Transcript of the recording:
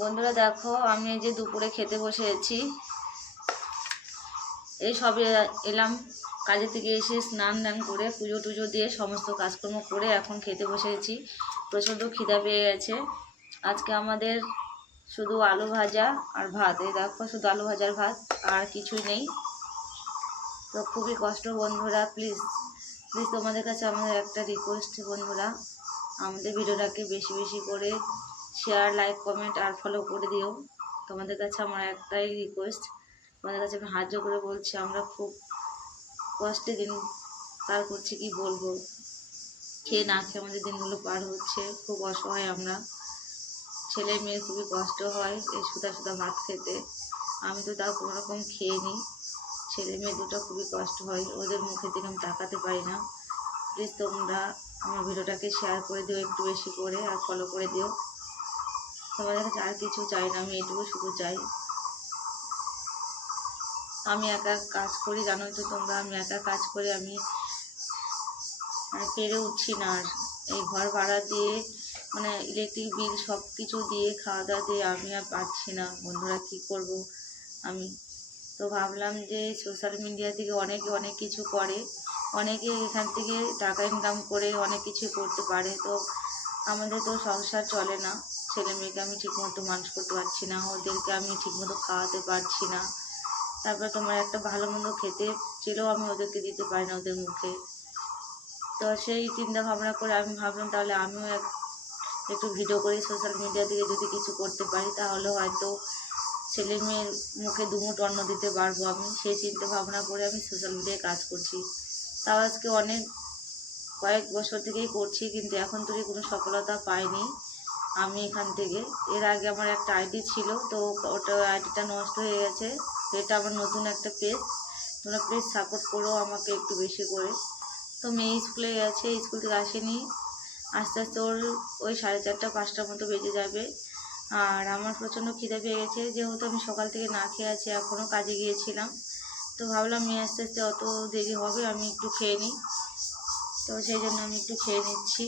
বন্ধুরা দেখো, আমি এই যে দুপুরে খেতে বসেছি। এই সবে এলাম কাজে থেকে এসে স্নান দান করে পুজো টুজো দিয়ে সমস্ত কাজকর্ম করে এখন খেতে বসেছি। প্রচণ্ড খিদা পেয়ে গেছে। আজকে আমাদের শুধু আলু ভাজা আর ভাত। এই দেখো, শুধু আলু ভাজার ভাত, আর কিছুই নেই। তো খুবই কষ্ট বন্ধুরা। প্লিজ প্লিজ তোমাদের কাছে আমাদের একটা রিকোয়েস্ট বন্ধুরা, আমাদের ভিডিওটাকে বেশি বেশি করে শেয়ার, লাইক, কমেন্ট আর ফলো করে দিও। তোমাদের কাছে আমার একটাই রিকোয়েস্ট, তোমাদের কাছে আমি হাত জোড় করে বলছি, আমরা খুব কষ্টে দিন পার করছি, কি বলবো। খেয়ে না খেয়ে আমাদের দিনগুলো পার হচ্ছে, খুব অসহায় আমরা। ছেলে মেয়ে খুবই কষ্ট হয় এই সুদা সুদা ভাত খেতে। আমি তো তাও কোনো রকম খেয়ে নিই, ছেলে মেয়ে দুটো খুবই কষ্ট হয়, ওদের মুখের দিকে আমি তাকাতে পারি না। প্লিজ তোমরা আমার ভিডিওটাকে শেয়ার করে দিও একটু বেশি করে, আর ফলো করে দিও। তোমাদের কাছে আর কিছু চাই না, আমি এটুকু শুধু চাই। আমি একা কাজ করি, জানোই তো তোমরা, আমি একা কাজ করি, আমি পেরে উঠছি না। আর এই ঘর ভাড়া দিয়ে ইলেকট্রিক বিল সব কিছু দিয়ে খাওয়া দাওয়া দিয়ে আমি আর পারছি না বন্ধুরা, কি করব আমি। তো ভাবলাম যে সোশ্যাল মিডিয়া থেকে অনেকে অনেক কিছু করে, অনেকে এখান থেকে টাকা ইনকাম করে অনেক কিছু করতে পারে। তো আমাদের তো সংসার চলে না, ছেলে মেয়েকে আমি ঠিকমতো মানুষ করতে পারছি না, ওদেরকে আমি ঠিকমতো খাওয়াতে পারছি না। তারপর তোমার একটা ভালো মন্দ খেতে চেলেও আমি ওদেরকে দিতে পারি না ওদের মুখে। তো সেই চিন্তা ভাবনা করে আমি ভাবলাম তাহলে আমিও একটু ভিডিও করে সোশ্যাল মিডিয়া থেকে যদি কিছু করতে পারি, তাহলে হয়তো ছেলে মেয়ের মুখে দুমুঠ অন্ন দিতে পারবো আমি। সেই চিন্তা ভাবনা করে আমি সোশ্যাল মিডিয়ায় কাজ করছি। তাও আজকে কয়েক বছর থেকেই করছি, কিন্তু এখন থেকে কোনো সফলতা পাইনি আমি এখান থেকে। এর আগে আমার একটা আইডি ছিল, তো ওটা আইডিটা নষ্ট হয়ে গেছে। এটা আমার নতুন একটা পেজ। তোমরা প্লিজ সাপোর্ট করো আমাকে একটু বেশি করে। তো মেয়ে স্কুলে গেছে, স্কুল থেকে আসেনি, আস্তে আস্তে ওই 4:30 5টার মতো বেজে যাবে। আর আমার প্রচণ্ড খিদে পেয়ে গেছে, যেহেতু আমি সকাল থেকে না খেয়ে আছি, এখনও কাজে গিয়েছিলাম। তো ভাবলাম মেয়ে আস্তে আস্তে অত দেরি হবে, আমি একটু খেয়ে নিই। তো সেই জন্য আমি একটু খেয়ে নিচ্ছি।